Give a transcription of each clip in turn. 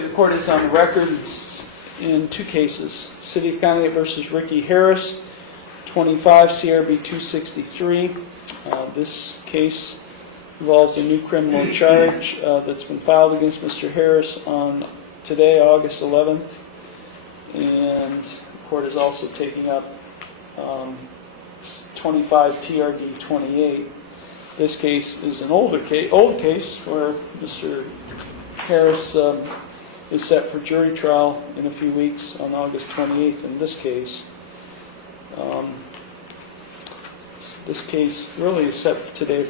Okay, the court is on record in two cases. City of Conneaut versus Ricky Harris, 25 CRB 263. This case involves a new criminal charge that's been filed against Mr. Harris on today, August 11th. And the court is also taking up 25 TRD 28. This case is an old case where Mr. Harris is set for jury trial in a few weeks on August 28th in this case. This case really is set for today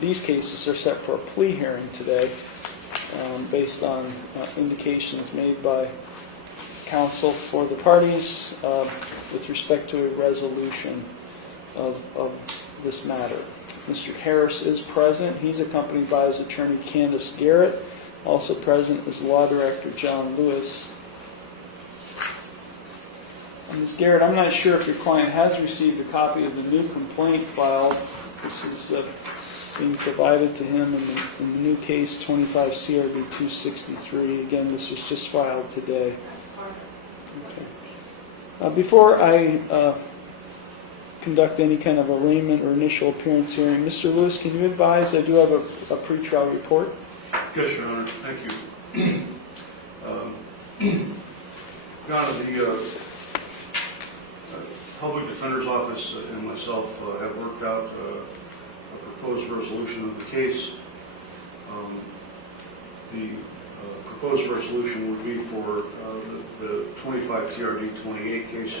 these cases are set for a plea hearing today based on indications made by counsel for the parties with respect to a resolution of this matter. Mr. Harris is present. He's accompanied by his attorney Candace Garrett. Also present is Law Director John Lewis. Ms. Garrett, I'm not sure if your client has received a copy of the new complaint file. This is being provided to him in the new case 25 CRB 263. Again, this was just filed today. Okay. Before I conduct any kind of arraignment or initial appearance hearing, Mr. Lewis, can you advise? I do have a pretrial report. Yes, Your Honor. Thank you. Your Honor, the Public Defender's Office and myself have worked out a proposed resolution of the case. The proposed resolution would be for the 25 TRD 28 case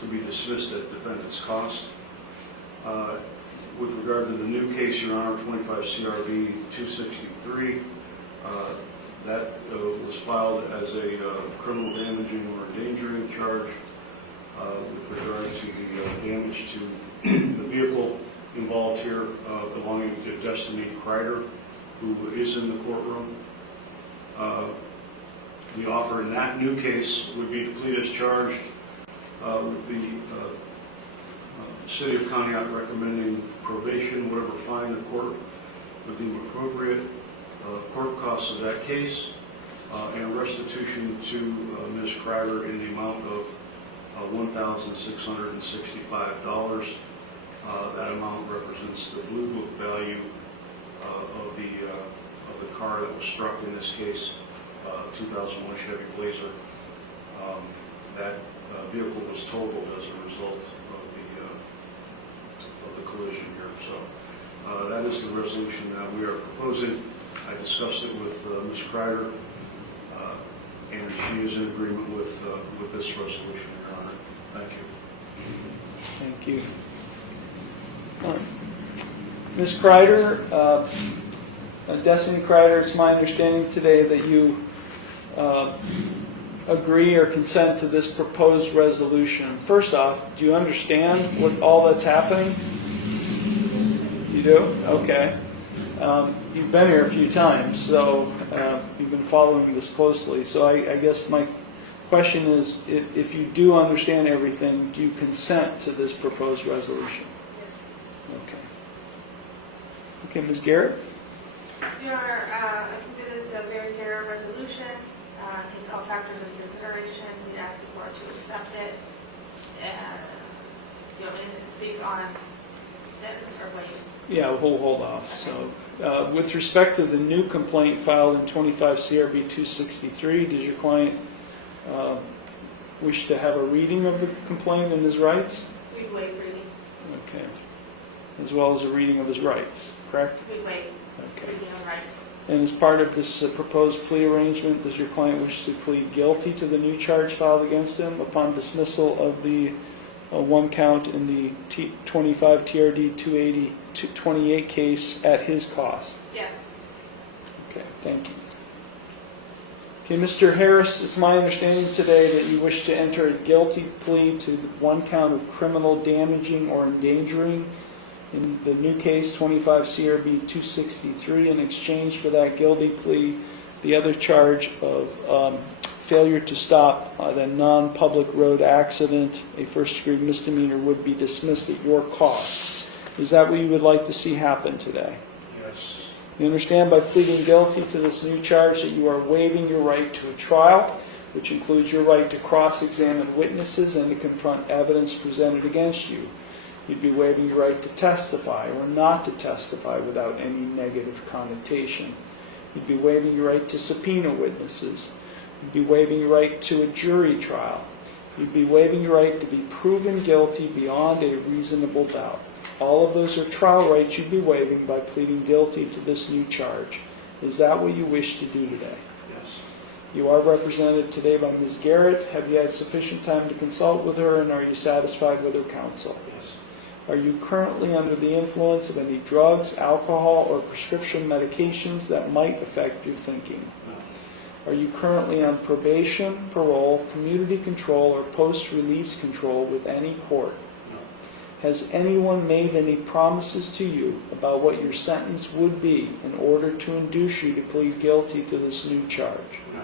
to be dismissed at defendant's cost. With regard to the new case, Your Honor, 25 CRB 263, that was filed as a criminal damaging or endangering charge with regard to the damage to the vehicle involved here belonging to Destiny Kreider, who is in the courtroom. The offer in that new case would be to plead as charged, with the City of Conneaut recommending probation, whatever fine the court would deem appropriate, court costs of that case, and restitution to Ms. Kreider in the amount of $1,665. That amount represents the blue book value of the car that was struck in this case, 2001 Chevy Blazer. That vehicle was totaled as a result of the collision here. So that is the resolution that we are proposing. I discussed it with Ms. Kreider, and she is in agreement with this resolution, Your Honor. Thank you. Thank you. Ms. Kreider, Destiny Kreider, it's my understanding today that you agree or consent to this proposed resolution. First off, do you understand what all that's happening? You do? Okay. You've been here a few times, so you've been following this closely. So I guess my question is, if you do understand everything, do you consent to this proposed resolution? Yes. Okay. Okay, Ms. Garrett? Your Honor, I think that it's a very fair resolution. Takes all factors into consideration. We ask the court to accept it. Do you want me to speak on the sentence or wait? Yeah, we'll hold off. Okay. So, with respect to the new complaint filed in 25 CRB 263, does your client wish to have a reading of the complaint and his rights? We'd waive reading. Okay. As well as a reading of his rights, correct? We'd waive reading of rights. And as part of this proposed plea arrangement, does your client wish to plead guilty to the new charge filed against him upon dismissal of the one count in the 25 TRD 228 case at his cost? Yes. Okay, thank you. Okay, Mr. Harris, it's my understanding today that you wish to enter a guilty plea to one count of criminal damaging or endangering in the new case 25 CRB 263. In exchange for that guilty plea, the other charge of failure to stop at a non-public road accident, a first-degree misdemeanor, would be dismissed at your cost. Is that what you would like to see happen today? Yes. You understand by pleading guilty to this new charge that you are waiving your right to a trial, which includes your right to cross-examine witnesses and to confront evidence presented against you. You'd be waiving your right to testify or not to testify without any negative connotation. You'd be waiving your right to subpoena witnesses. You'd be waiving your right to a jury trial. You'd be waiving your right to be proven guilty beyond a reasonable doubt. All of those are trial rights you'd be waiving by pleading guilty to this new charge. Is that what you wish to do today? Yes. You are represented today by Ms. Garrett. Have you had sufficient time to consult with her, and are you satisfied with her counsel? Yes. Are you currently under the influence of any drugs, alcohol, or prescription medications that might affect your thinking? No. Are you currently on probation, parole, community control, or post-release control with any court? No. Has anyone made any promises to you about what your sentence would be in order to induce you to plead guilty to this new charge? No.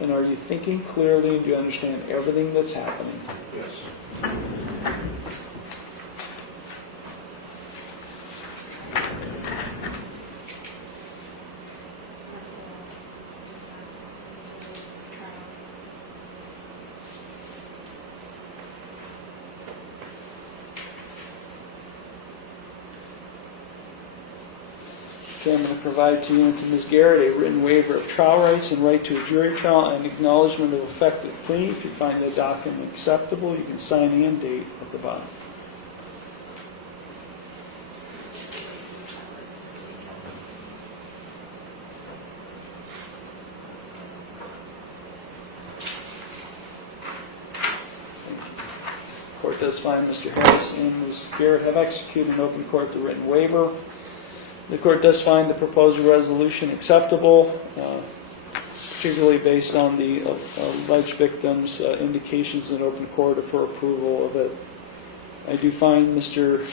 And are you thinking clearly and do you understand everything that's happening? Yes. Okay, I'm going to provide to you and to Ms. Garrett a written waiver of trial rights and right to a jury trial and acknowledgement of effective plea. If you find the document acceptable, you can sign and date at the bottom. The court does find Mr. Harris and Ms. Garrett have executed in open court the written waiver. The court does find the proposed resolution acceptable, particularly based on the alleged victim's indications in open court of her approval of it. I do find Mr.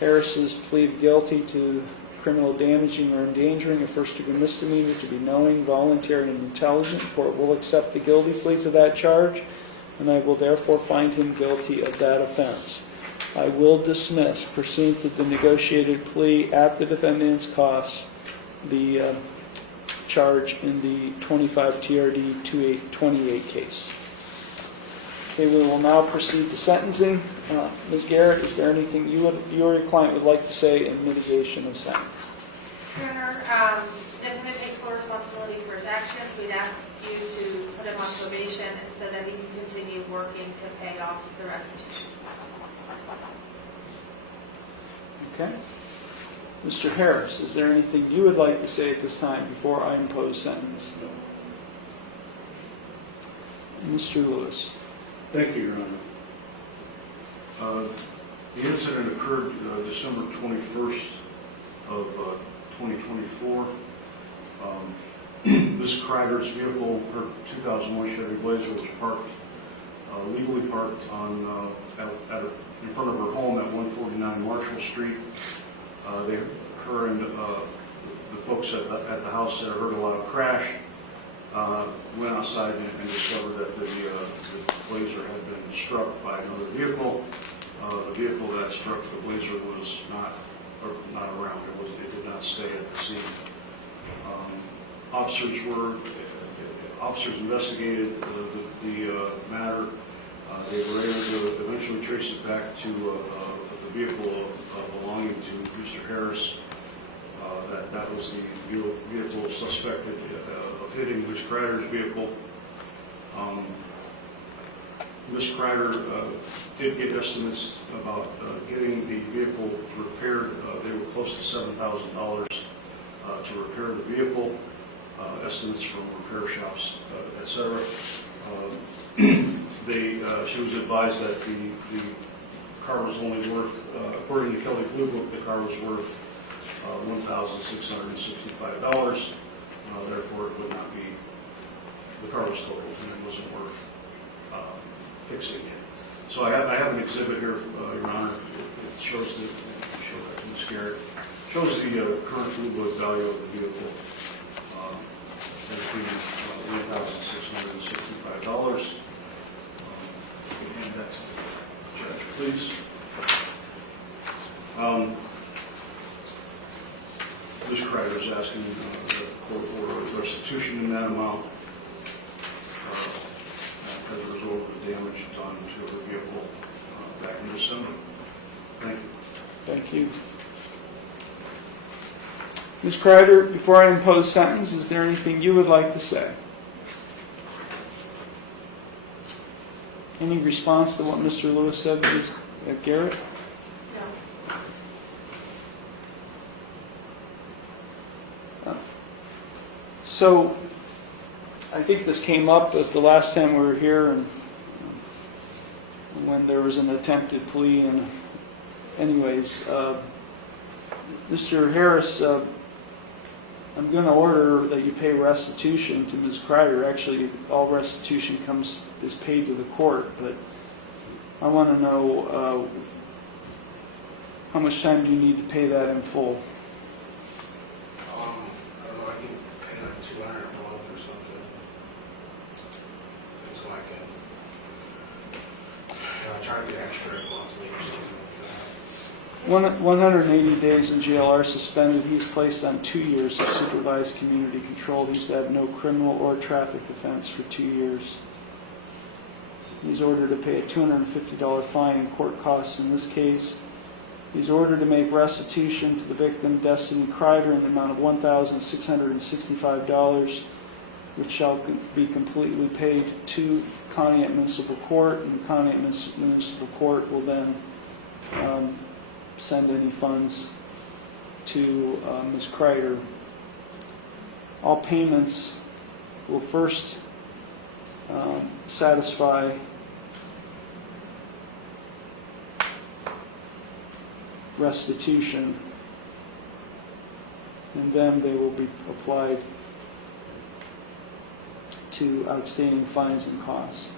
Harris's plea of guilty to criminal damaging or endangering a first-degree misdemeanor to be knowing, voluntary, and intelligent. The court will accept the guilty plea to that charge, and I will therefore find him guilty of that offense. I will dismiss, pursuant to the negotiated plea at the defendant's costs, the charge in the 25 TRD 2828 case. Okay, we will now proceed to sentencing. Ms. Garrett, is there anything you or your client would like to say in mitigation of sentence? Your Honor, defendant takes full responsibility for his actions. We'd ask you to put him on probation so that he can continue working to pay off the restitution. Okay. Mr. Harris, is there anything you would like to say at this time before I impose sentence? Mr. Lewis. Thank you, Your Honor. The incident occurred December 21st of 2024. Ms. Kreider's vehicle, her 2001 Chevy Blazer, was parked, legally parked on in front of her home at 149 Marshall Street. Her and the folks at the house there heard a loud crash. Went outside and discovered that the Blazer had been struck by another vehicle. The vehicle that struck the Blazer was not around. It did not stay at the scene. Officers investigated the matter. They were able to eventually trace it back to the vehicle belonging to Mr. Harris. That was the vehicle suspected of hitting Ms. Kreider's vehicle. Ms. Kreider did get estimates about getting the vehicle repaired. They were close to $7,000 to repair the vehicle. Estimates from repair shops, etc. She was advised that the car was only worth, according to Kelly Blue Book, the car was worth $1,665. Therefore, it would not be, the car was totaled and it wasn't worth fixing it. So I have an exhibit here, Your Honor. It shows shows the current Blue Book value of the vehicle as being $1,665. And that's Judge, please. Ms. Kreider is asking the court for restitution in that amount as a result of the damage done to her vehicle back in December. Thank you. Thank you. Ms. Kreider, before I impose sentence, is there anything you would like to say? Any response to what Mr. Lewis said, Ms. Garrett? No. So, I think this came up at the last time we were here, and when there was an attempted plea. And anyways, Mr. Harris, I'm going to order that you pay restitution to Ms. Kreider. Actually, all restitution is paid to the court, but I want to know how much time do you need to pay that in full? I don't know, I can pay like $200 a month or something. So I can try to get extra monthly or something like that. 180 days in jail are suspended. He's placed on 2 years of supervised community control. He's to have no criminal or traffic offense for 2 years. He's ordered to pay a $250 fine in court costs in this case. He's ordered to make restitution to the victim, Destiny Kreider, in the amount of $1,665, which shall be completely paid to Conneaut Municipal Court, and Conneaut Municipal Court will then send any funds to Ms. Kreider. All payments will first satisfy restitution, and then they will be applied to outstanding fines and costs.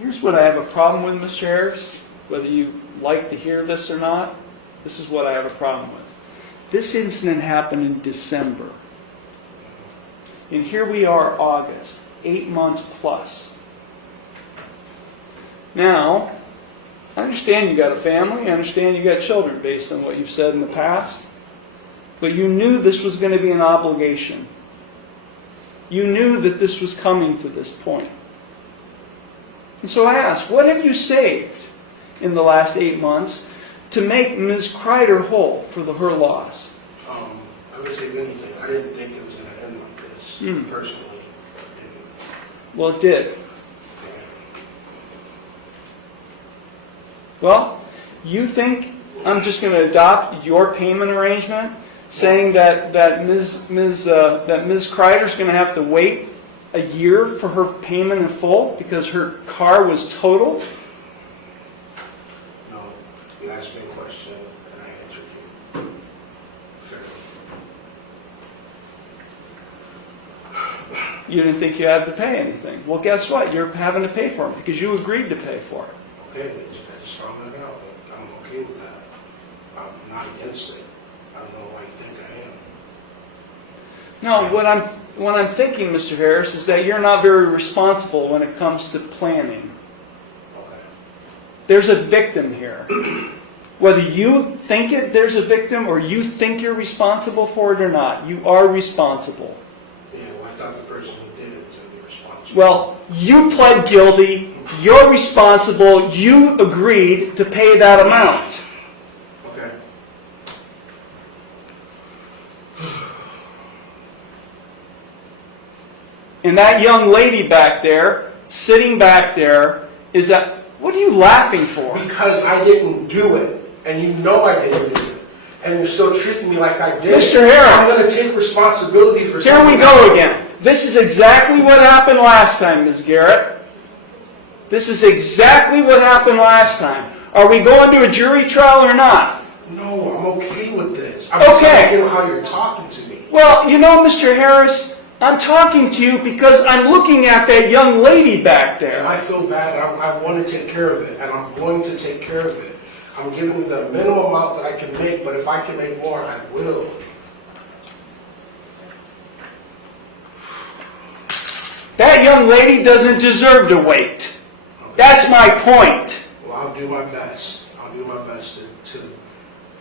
Here's what I have a problem with, Mr. Harris. Whether you like to hear this or not, this is what I have a problem with. This incident happened in December. And here we are, August, 8 months plus. Now, I understand you got a family, I understand you got children based on what you've said in the past, but you knew this was going to be an obligation. You knew that this was coming to this point. And so I ask, what have you saved in the last 8 months to make Ms. Kreider whole for her loss? I would say anything. I didn't think it was going to end like this, personally. Well, it did. Well, you think I'm just going to adopt your payment arrangement, saying that Ms. Kreider's going to have to wait a year for her payment in full because her car was totaled? No, you asked me a question and I answered you fairly. You didn't think you had to pay anything. Well, guess what? You're having to pay for it because you agreed to pay for it. Okay, I just found that out. I'm okay with that. I'm not against it. I don't know why you think I am. No, what I'm thinking, Mr. Harris, is that you're not very responsible when it comes to planning. Okay. There's a victim here. Whether you think there's a victim or you think you're responsible for it or not, you are responsible. Yeah, well, I thought the person who did it was going to be responsible. Well, you pled guilty, you're responsible, you agreed to pay that amount. Okay. And that young lady back there, sitting back there, is that, what are you laughing for? Because I didn't do it, and you know I didn't do it, and you're still treating me like I did. Mr. Harris. I'm going to take responsibility for Here something. we go again. This is exactly what happened last time, Ms. Garrett. This is exactly what happened last time. Are we going to a jury trial or not? No, I'm okay with this. I'm Okay. just liking how you're talking to me. Well, you know, Mr. Harris, I'm talking to you because I'm looking at that young lady back And there. I feel bad. I want to take care of it, and I'm going to take care of it. I'm giving the minimum amount that I can make, but if I can make more, I will. That young lady doesn't deserve to wait. That's my point. Well, I'll do my best. I'll do my best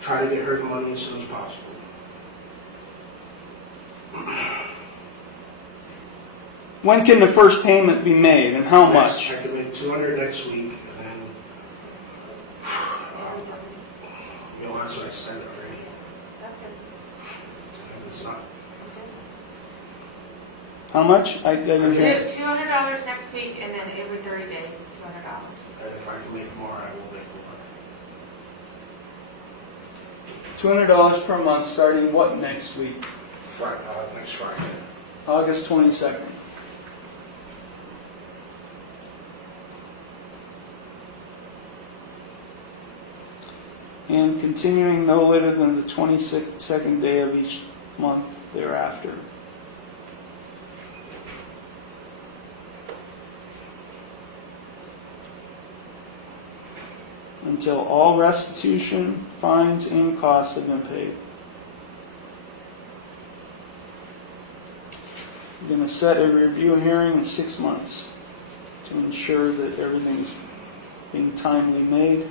try to get her the money as soon as possible. When can the first payment be made and how much? I can make 200 next week, and then, that's what I said already. That's good. And it's not, How much? I didn't hear. $200 next week, and then every 30 days, $200. and if I can make more, I will make more. $200 per month starting what next week? Next Friday. August 22nd. And continuing no later than the 22nd day of each month thereafter. Until all restitution, fines, and costs have been paid. We're going to set a review hearing in 6 months to ensure that everything's being timely made,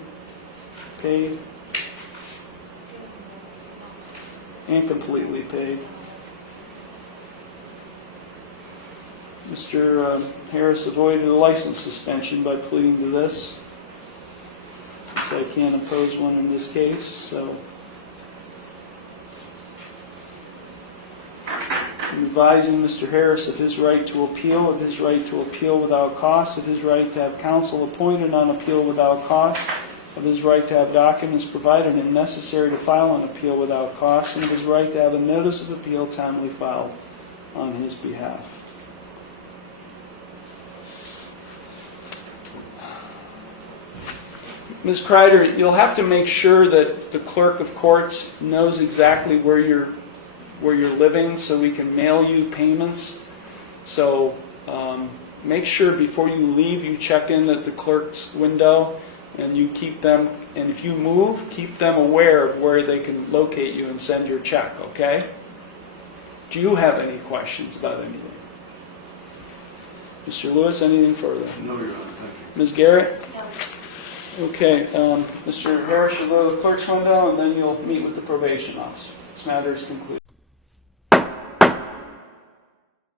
paid, and completely paid. Mr. Harris avoided a license suspension by pleading to this, since I can't impose one in this case, so advising Mr. Harris of his right to appeal, of his right to appeal without cost, of his right to have counsel appointed on appeal without cost, of his right to have documents provided and necessary to file an appeal without cost, and of his right to have a notice of appeal timely filed on his behalf. Ms. Kreider, you'll have to make sure that the clerk of courts knows exactly where you're living so we can mail you payments. So make sure before you leave you check in at the clerk's window and you keep them, and if you move, keep them aware of where they can locate you and send your check, okay? Do you have any questions about anything? Mr. Lewis, anything further? No, Your Honor, thank you. Ms. Garrett? No. Okay, Mr. Harris, you'll go to the clerk's window and then you'll meet with the probation officer. This matter is concluded.